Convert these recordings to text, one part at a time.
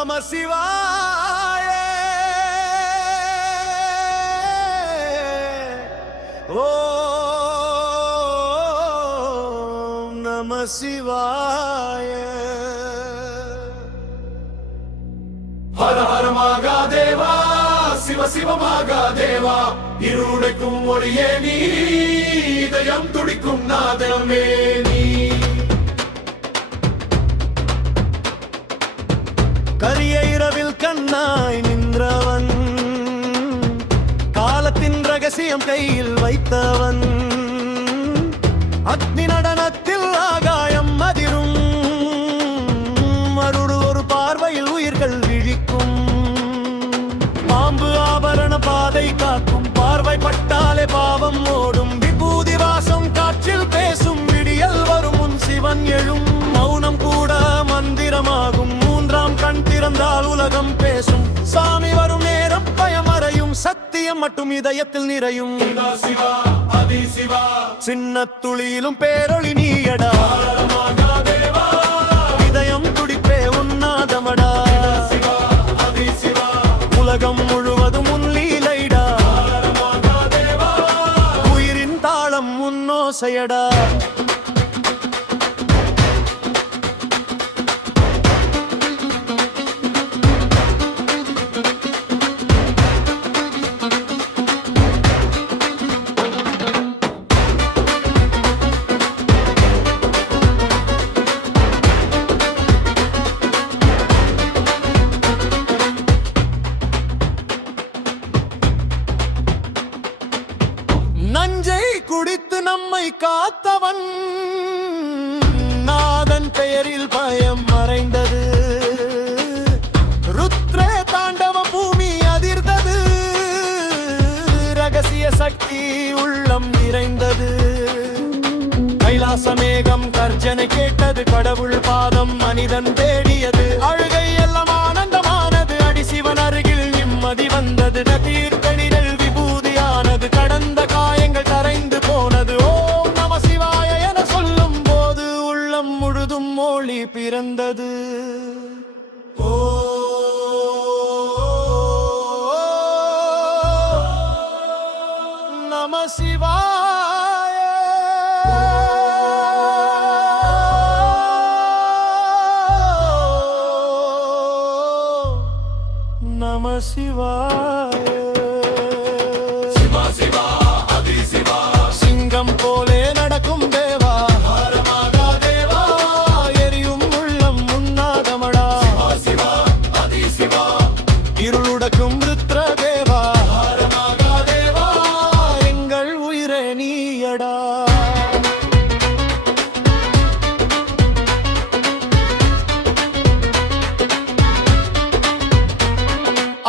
நம சிவாய. ஓம் நம சிவாய. ஹர ஹர மகாதேவா, சிவ சிவ மகாதேவா, இருளுடைக்கும் ஒளியே நீ, இதயம் துடிக்கும் நாதமே நீ. கரிய இரவில் கண்ணாய் நின்றவன், காலத்தின் ரகசியம் கையில் வைத்தவன், அக்னி நடனத்தில் ஆகாயம் அதிரும், மறுடு ஒரு பார்வையில் உயிர்கள் விழிக்கும், பாம்பு ஆபரண பாதை காக்கும், பார்வை பட்டாலே பாவம் ஓடும், விபூதி வாசம் காற்றில் பேசும், விடியல் வரும் முன் சிவன் எழும், மௌனம் கூட மந்திரமாகும், மூன்றாம் கண் திறந்தால் உலகம் பேசும், சாமி வரும் நேரம் பயமறையும், சத்தியம் மட்டும் இதயத்தில் நிறையும். சிவா அதி சிவா, சின்ன துளியிலும் பேரொளி நீயடா, மகாதேவா, இதயம் துடிப்பே உன்னாதமடா, சிவா அதி சிவா, உலகம் முழுவதும் உன் லீலைடா, மகாதேவா, உயிரின் தாளம் உன்னோசையடா. நஞ்சை குடித்து நம்மை காத்தவன், நாதன் பெயரில் பயம் மறைந்தது, ருத்ரே தாண்டவ பூமி அதிர்ந்தது, ரகசிய சக்தி உள்ளம் நிறைந்தது, கைலாசமேகம் கர்ஜனை கேட்டது, கடவுள் பாதம் மனிதன் தேடியது, அழுகை எல்லாம் ஆனந்தமானது, அடி சிவன் அருகில் நிம்மதி வந்தது, தீர்த்தணிடல் விபூதியானது, கடந்த காயங்கள் கரைந்து போனது, ஓம் நம சிவாய என சொல்லும் போது உள்ளம் முழுதும் மொழி பிறந்தது. நம சிவாய. நம சிவாய. சிவா சிவா அதி சிவா, சிங்கம் போலே நடக்கும் தேவா, ஹர மகாதேவா, எரியும் உள்ளம் உன்னாதமடா, சிவா அதி சிவா, இருளுடக்கும் ருத்ர தேவா, ஹர மகாதேவா, எங்கள் உயிரே நீயடா.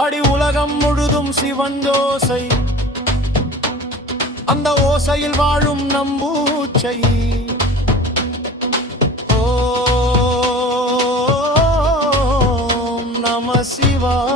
அடி உலகம் முழுதும் சிவன் ஓசை, அந்த ஓசையில் வாழும் நம்பூச்சை, ஓம் நம சிவாய.